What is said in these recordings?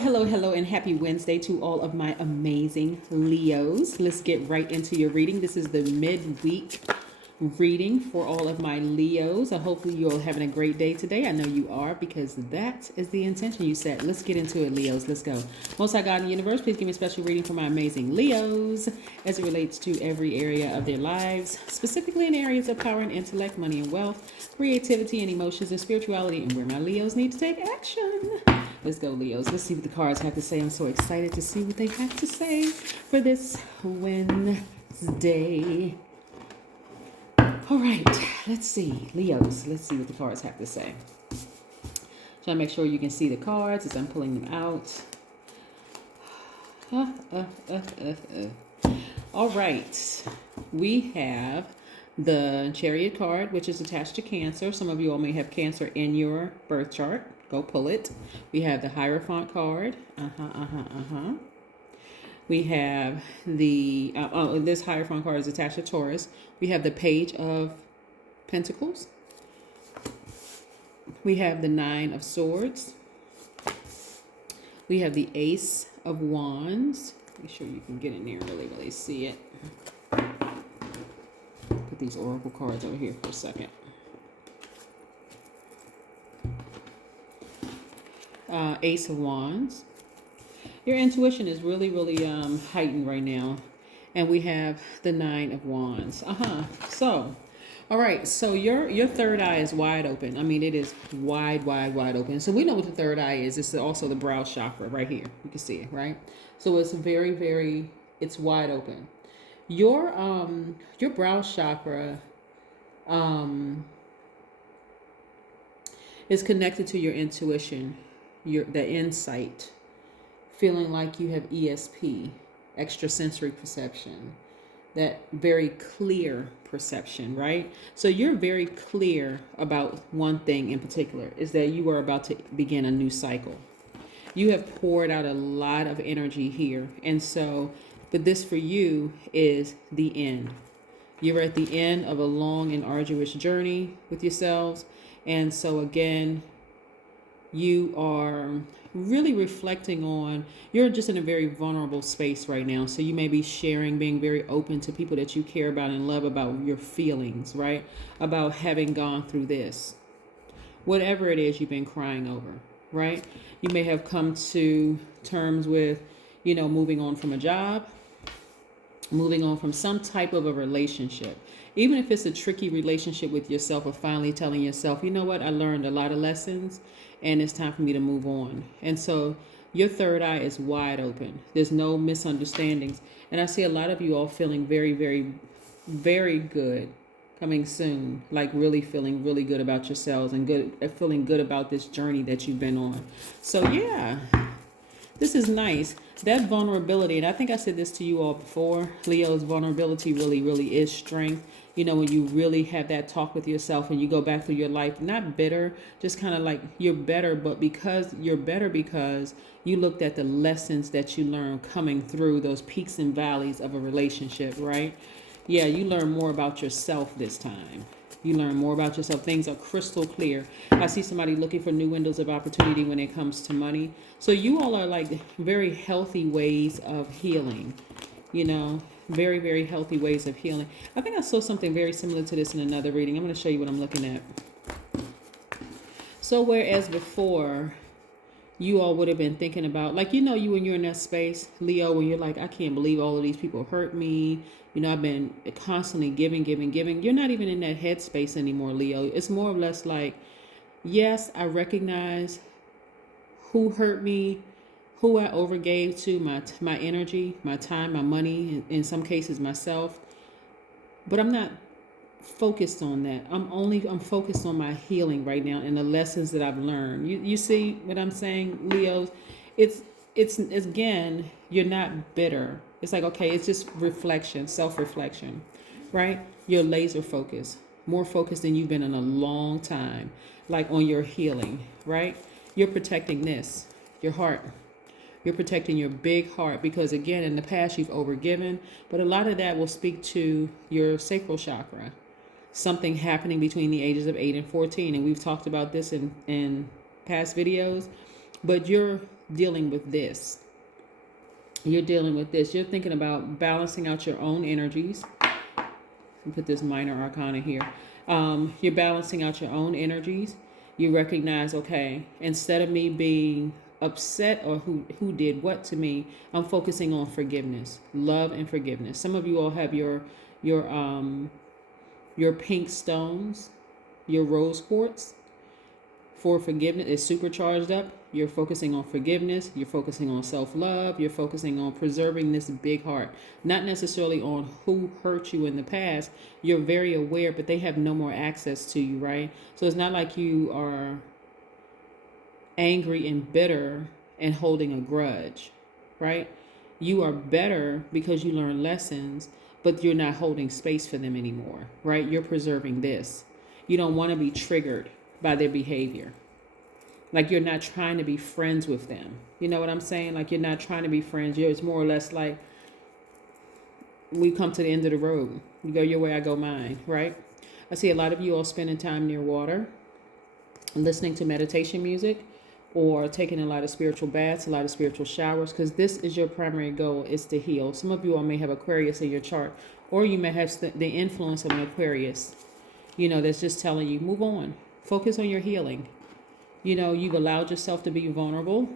Hello, hello, and happy Wednesday to all of my amazing Leos. Let's get right into your reading. This is the midweek reading for all of my Leos. I hope you're having a great day today. I know you are, because that is the intention you set. Let's get into it, Leos. Let's go. Most High God in the universe, please give me a special reading for my amazing Leos as it relates to every area of their lives, specifically in areas of power and intellect, money and wealth, creativity and emotions and spirituality, and where my Leos need to take action. Let's go, Leos. Let's see what the cards have to say. I'm so excited to see what they have to say for this Wednesday. All right, let's see. Leos, let's see what the cards have to say. Trying to make sure you can see the cards as I'm pulling them out. All right, we have the Chariot card, which is attached to Cancer. Some of you all may have Cancer in your birth chart. Go pull it. We have the Hierophant card. We have the, this Hierophant card is attached to Taurus. We have the Page of Pentacles. We have the Nine of Swords. We have the Ace of Wands. Make sure you can get in there and really see it. Put these Oracle cards over here for a second. Ace of Wands. Your intuition is really heightened right now. And we have the Nine of Wands. So, all right. So your third eye is wide open. I mean, it is wide open. So we know what the third eye is. It's also the brow chakra right here. You can see it, right? So it's it's wide open. Your brow chakra is connected to your intuition, the insight, feeling like you have ESP, extrasensory perception, that very clear perception, right? So you're very clear about one thing in particular, is that you are about to begin a new cycle. You have poured out a lot of energy here. And so, but this for you is the end. You're at the end of a long and arduous journey with yourselves. And so again, you are really reflecting on, you're just in a very vulnerable space right now. So you may be sharing, being very open to people that you care about and love, about your feelings, right? About having gone through this. Whatever it is you've been crying over, right? You may have come to terms with, moving on from a job, moving on from some type of a relationship. Even if it's a tricky relationship with yourself, or finally telling yourself, you know what, I learned a lot of lessons and it's time for me to move on. And so your third eye is wide open. There's no misunderstandings. And I see a lot of you all feeling very good coming soon, like really feeling really good about yourselves and feeling good about this journey that you've been on. So yeah, this is nice. That vulnerability, and I think I said this to you all before, Leo's vulnerability really is strength. When you really have that talk with yourself and you go back through your life, not bitter, just kind of like you're better, but because you looked at the lessons that you learned coming through those peaks and valleys of a relationship, right? Yeah, you learn more about yourself this time. You learn more about yourself. Things are crystal clear. I see somebody looking for new windows of opportunity when it comes to money. So you all are like very healthy ways of healing, very healthy ways of healing. I think I saw something very similar to this in another reading. I'm going to show you what I'm looking at. So whereas before, you all would have been thinking about, like, you when you're in that space, Leo, when you're like, I can't believe all of these people hurt me. I've been constantly giving. You're not even in that headspace anymore, Leo. It's more or less like, yes, I recognize who hurt me, who I overgave to, my energy, my time, my money, in some cases myself. But I'm not focused on that. I'm focused on my healing right now and the lessons that I've learned. You see what I'm saying, Leos? It's again, you're not bitter. It's like, okay, it's just reflection, self-reflection, right? You're laser focused, more focused than you've been in a long time, like on your healing, right? You're protecting your heart. You're protecting your big heart, because again, in the past you've overgiven, but a lot of that will speak to your sacral chakra. Something happening between the ages of 8 and 14. And we've talked about this in past videos, but dealing with this. You're dealing with this. You're thinking about balancing out your own energies. Put this minor arcana here. You're balancing out your own energies. You recognize, okay, instead of me being upset or who did what to me, I'm focusing on forgiveness, love and forgiveness. Some of you all have your pink stones, your rose quartz for forgiveness is supercharged up. You're focusing on forgiveness. You're focusing on self-love. You're focusing on preserving this big heart. Not necessarily on who hurt you in the past. You're very aware, but they have no more access to you, right? So it's not like you are angry and bitter and holding a grudge, right? You are better because you learn lessons, but you're not holding space for them anymore, right? You're preserving this. You don't want to be triggered by their behavior. Like you're not trying to be friends with them. You know what I'm saying? Like you're not trying to be friends. It's more or less like we come to the end of the road. You go your way, I go mine, right? I see a lot of you all spending time near water, listening to meditation music, or taking a lot of spiritual baths, a lot of spiritual showers, because this is your primary goal, is to heal. Some of you all may have Aquarius in your chart, or you may have the influence of an Aquarius, that's just telling you, move on, focus on your healing. You've allowed yourself to be vulnerable,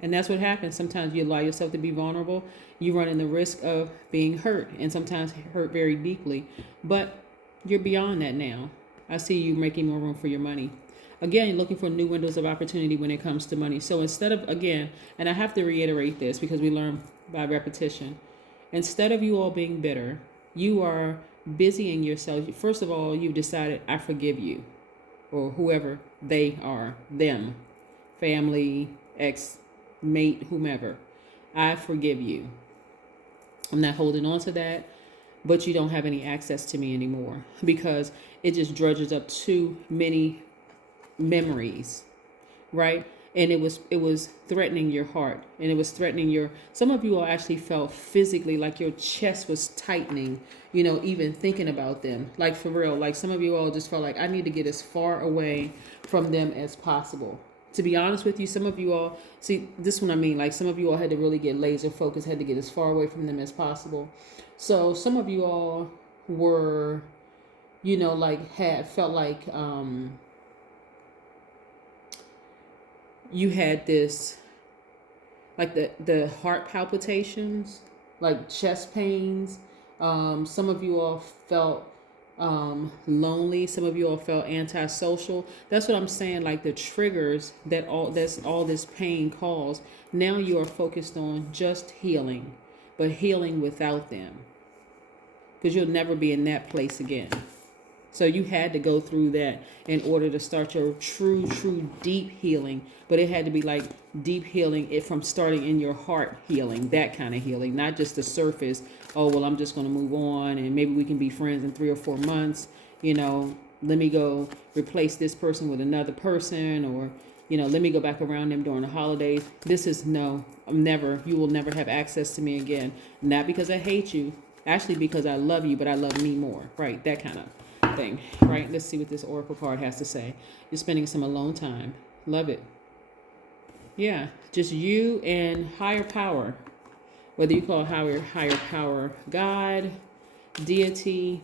and that's what happens. Sometimes you allow yourself to be vulnerable, you run in the risk of being hurt, and sometimes hurt very deeply, but you're beyond that now. I see you making more room for your money. Again, looking for new windows of opportunity when it comes to money. So instead of, again, and I have to reiterate this because we learn by repetition, instead of you all being bitter, you are busying yourself. First of all, you've decided, I forgive you, or whoever they are, them, family, ex, mate, whomever. I forgive you. I'm not holding on to that, but you don't have any access to me anymore because it just drudges up too many memories, right? And it was threatening your heart, and it was threatening some of you all actually felt physically like your chest was tightening, even thinking about them. Like for real, like some of you all just felt like I need to get as far away from them as possible. To be honest with you, some of you all, see, this one I mean, like some of you all had to really get laser focused, had to get as far away from them as possible. So some of you all were, felt like, you had this, like the heart palpitations, like chest pains. Some of you all felt lonely. Some of you all felt antisocial. That's what I'm saying. Like the triggers that's all this pain caused. Now you are focused on just healing, but healing without them, because you'll never be in that place again. So you had to go through that in order to start your true deep healing. But it had to be like deep healing from starting in your heart healing, that kind of healing, not just the surface. Oh, well, I'm just going to move on and maybe we can be friends in 3 or 4 months. Let me go replace this person with another person, or, let me go back around them during the holidays. This is you will never have access to me again. Not because I hate you, actually because I love you, but I love me more, right? That kind of thing, right? Let's see what this oracle card has to say. You're spending some alone time. Love it. Yeah, just you and higher power, whether you call it higher power, God, deity,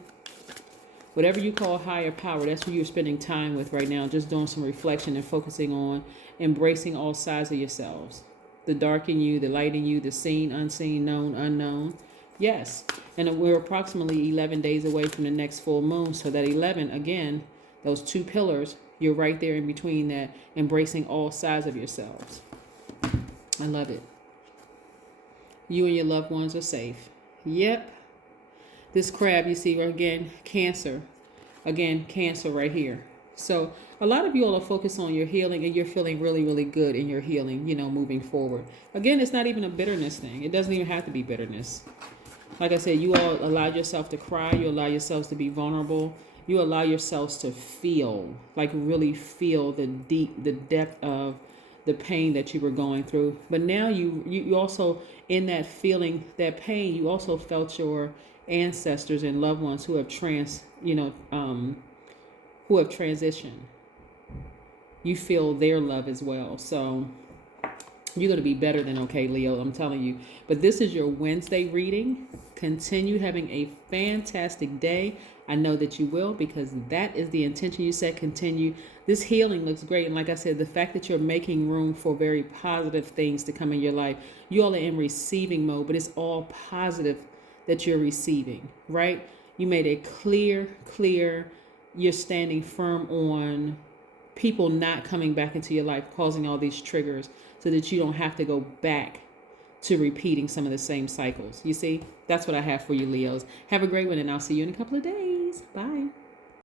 whatever you call higher power. That's who you're spending time with right now, just doing some reflection and focusing on embracing all sides of yourselves, the dark in you, the light in you, the seen, unseen, known, unknown. Yes. And we're approximately 11 days away from the next full moon. So that 11, again, those 2 pillars, you're right there in between that, embracing all sides of yourselves. I love it. You and your loved ones are safe. Yep. This crab, you see, again, Cancer. Again, Cancer right here. So a lot of you all are focused on your healing, and you're feeling really, really good in your healing, moving forward. Again, it's not even a bitterness thing. It doesn't even have to be bitterness. Like I said, you all allow yourself to cry. You allow yourselves to be vulnerable. You allow yourselves to feel, like really feel the depth of the pain that you were going through. But now you also, in that feeling, that pain, you also felt your ancestors and loved ones who have who have transitioned. You feel their love as well. So You're going to be better than okay, Leo. I'm telling you. But this is your Wednesday reading. Continue having a fantastic day. I know that you will, because that is the intention you set. Continue. This healing looks great. And like I said, the fact that you're making room for very positive things to come in your life. You all are in receiving mode, but it's all positive that you're receiving, right? You made it clear. You're standing firm on people not coming back into your life, causing all these triggers so that you don't have to go back to repeating some of the same cycles. You see, that's what I have for you, Leos. Have a great one, and I'll see you in a couple of days. Bye.